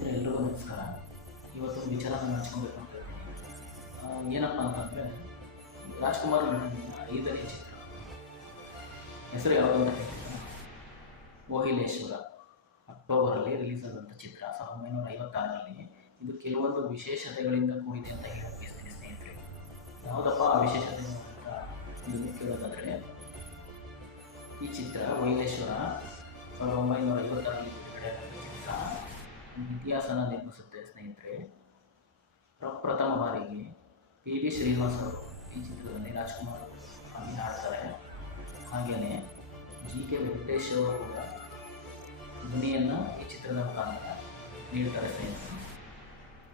ಸ್ನೇಹಿತರೆ ಎಲ್ರಿಗೂ ನಮಸ್ಕಾರ. ಇವತ್ತೊಂದು ವಿಚಾರ ನಾನು ಹಚ್ಕೊಬೇಕು ಅಂತ ಹೇಳ್ತೀನಿ ಏನಪ್ಪ ಅಂತಂದರೆ, ರಾಜ್ಕುಮಾರ್ ಐದನೇ ಚಿತ್ರ. ಹೆಸರು ಯಾವುದು ಅಂತ ಹೇಳ್ತೀನಿ ಓಹಿಲೇಶ್ವರ ಅಕ್ಟೋಬರಲ್ಲಿ ರಿಲೀಸ್ ಆದಂಥ ಚಿತ್ರ, ಸಾವಿರದ ಒಂಬೈನೂರ ಐವತ್ತಾರರಲ್ಲಿ. ಇದು ಕೆಲವೊಂದು ವಿಶೇಷತೆಗಳಿಂದ ಕೂಡಿದೆ ಅಂತ ಹೇಳಿ ಬಯಸ್ತೀನಿ ಸ್ನೇಹಿತರೆ. ಯಾವುದಪ್ಪ ಆ ವಿಶೇಷತೆ ಅಂತ ಕೇಳೋದಾದರೆ, ಈ ಚಿತ್ರ ವೈಲೇಶ್ವರ ಇತಿಹಾಸನ ನಿರ್ಮಿಸುತ್ತೆ ಸ್ನೇಹಿತರೆ. ಪ್ರಪ್ರಥಮ ಬಾರಿಗೆ ಪಿ. ಬಿ ಶ್ರೀನಿವಾಸ್ ಅವರು ಈ ಚಿತ್ರದಲ್ಲಿ ರಾಜ್ಕುಮಾರ್ ಆಗಿ ಹಾಡ್ತಾರೆ. ಹಾಗೆಯೇ ಜಿ. ಕೆ. ವೆಂಕಟೇಶ್ ಅವರು ಕೂಡ ಧ್ವನಿಯನ್ನು ಈ ಚಿತ್ರದ ಮುಖಾಂತರ ನೀಡ್ತಾರೆ ಸ್ನೇಹಿತರೆ.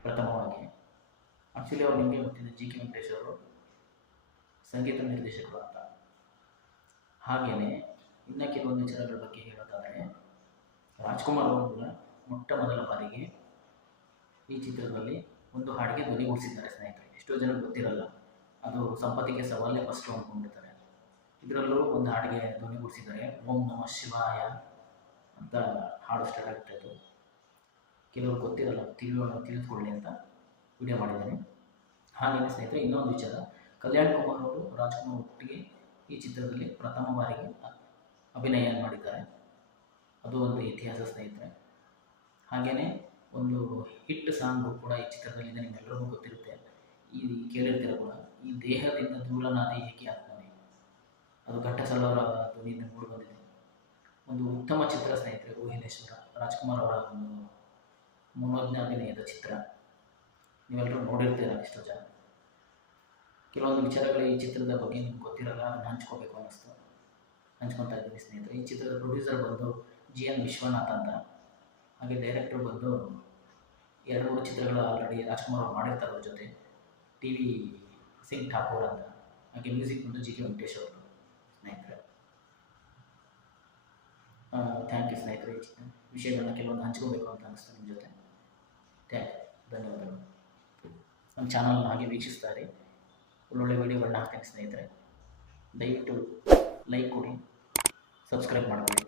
ಪ್ರಥಮವಾಗಿ ಆ್ಯಕ್ಚುಲಿ ಅವರು ನಿಮಗೆ ಗೊತ್ತಿದೆ, ಜಿ. ಕೆ. ವೆಂಕಟೇಶ್ ಅವರು ಸಂಗೀತ ನಿರ್ದೇಶಕರು ಅಂತ. ಹಾಗೆಯೇ ಇನ್ನು ಕೆಲವೊಂದು ವಿಚಾರಗಳ ಬಗ್ಗೆ ಹೇಳೋದಾದರೆ ರಾಜ್ಕುಮಾರ್ ಅವರು ಕೂಡ ಮೊಟ್ಟ ಮೊದಲ ಬಾರಿಗೆ ಈ ಚಿತ್ರದಲ್ಲಿ ಒಂದು ಹಾಡಿಗೆ ಧ್ವನಿಗೂಡಿಸಿದ್ದಾರೆ ಸ್ನೇಹಿತರೆ. ಎಷ್ಟೋ ಜನ ಗೊತ್ತಿರಲ್ಲ, ಅದು ಸಂಪತ್ತಿಗೆ ಸವಾಲೇ ಫಸ್ಟು ಅಂದ್ಕೊಂಡಿರ್ತಾರೆ ಇದರಲ್ಲೂ ಒಂದು ಹಾಡಿಗೆ ಧ್ವನಿಗೂಡಿಸಿದ್ದಾರೆ ಓಂ ನಮಃ ಶಿವಾಯ ಅಂತ ಹಾಡು ಸ್ಟಾರ್ಟ್ ಆಗುತ್ತೆ ಅದು. ಕೆಲವರು ಗೊತ್ತಿರಲ್ಲ, ತಿಳಿಯೋಣ, ತಿಳಿದುಕೊಳ್ಳಿ ಅಂತ ವಿಡಿಯೋ ಮಾಡಿದ್ದೇನೆ. ಹಾಗೆಯೇ ಸ್ನೇಹಿತರೆ, ಇನ್ನೊಂದು ವಿಚಾರ. ಕಲ್ಯಾಣ್ ಕುಮಾರ್ ಅವರು, ರಾಜ್ಕುಮಾರ್ ಒಟ್ಟಿಗೆ ಈ ಚಿತ್ರದಲ್ಲಿ ಪ್ರಥಮ ಬಾರಿಗೆ ಅಭಿನಯ ಮಾಡಿದ್ದಾರೆ. ಅದು ಒಂದು ಇತಿಹಾಸ ಸ್ನೇಹಿತರೆ. ಹಾಗೆಯೇ ಒಂದು ಹಿಟ್ ಸಾಂಗು ಕೂಡ ಈ ಚಿತ್ರದಲ್ಲಿದೆ ನಿಮ್ಮೆಲ್ಲರಿಗೂ ಗೊತ್ತಿರುತ್ತೆ. ಈ ಕೇಳಿರ್ತೀರ ಕೂಡ, ಈ ದೇಹದಿಂದ ದೂರನಾದ ಏಕೆ ಆತ್ಮನೇ ಅದು ಘಟ್ಟಸಲವರ ಧ್ವನಿಯಿಂದ ಮೂಡಿ ಬಂದಿದೆ ಒಂದು ಉತ್ತಮ ಚಿತ್ರ ಸ್ನೇಹಿತರೆ ಊಹಿನೇಶ್ವರ ರಾಜ್ಕುಮಾರ್ ಅವರ ಒಂದು ಮನೋಜ್ಞ ಅಭಿನಯದ ಚಿತ್ರ. ನೀವೆಲ್ಲರೂ ನೋಡಿರ್ತೀರ ಎಷ್ಟೋ ಜನ. ಕೆಲವೊಂದು ವಿಚಾರಗಳು ಈ ಚಿತ್ರದ ಬಗ್ಗೆ ನಿಮ್ಗೆ ಗೊತ್ತಿರಲ್ಲ, ಅದನ್ನು ಹಂಚ್ಕೋಬೇಕು ಅನ್ನಿಸ್ತು. ಹಂಚ್ಕೊತಾ ಇದ್ದೀನಿ ಸ್ನೇಹಿತರೆ. ಈ ಚಿತ್ರದ ಪ್ರೊಡ್ಯೂಸರ್ ಬಂದು ಜಿ ಎನ್ ವಿಶ್ವನಾಥ್ ಅಂತ. ಹಾಗೆ ಡೈರೆಕ್ಟರ್ ಬಂದು ಎರಡು ಮೂರು ಚಿತ್ರಗಳು ಆಲ್ರೆಡಿ ರಾಜ್ಕುಮಾರ್ ಅವ್ರು ಮಾಡಿರ್ತಾರೆ ಅವ್ರ ಜೊತೆ. ಟಿ ವಿ ಸಿಂಗ್ ಠಾಕೂರ್ ಅಂತ. ಹಾಗೆ ಮ್ಯೂಸಿಕ್ ಬಂದು ಜಿ ಕೆ ವೆಂಕಟೇಶ್ ಅವರು ಸ್ನೇಹಿತರೆ. ಥ್ಯಾಂಕ್ ಯು ಸ್ನೇಹಿತರೆ. ವಿಷಯಗಳನ್ನ ಕೆಲವೊಂದು ಹಂಚ್ಕೋಬೇಕು ಅಂತ ಅನಿಸ್ತು ನಿಮ್ಮ ಜೊತೆ. ಥ್ಯಾಂಕ್ ಧನ್ಯವಾದಗಳು. ನಮ್ಮ ಚಾನಲ್ನ ಹಾಗೆ ವೀಕ್ಷಿಸ್ತಾ ಇರಿ. ಒಳ್ಳೊಳ್ಳೆ ವೀಡಿಯೋಗಳನ್ನ ಹಾಕ್ತೀನಿ ಸ್ನೇಹಿತರೆ. ದಯವಿಟ್ಟು ಲೈಕ್ ಕೊಡಿ. Subscribe please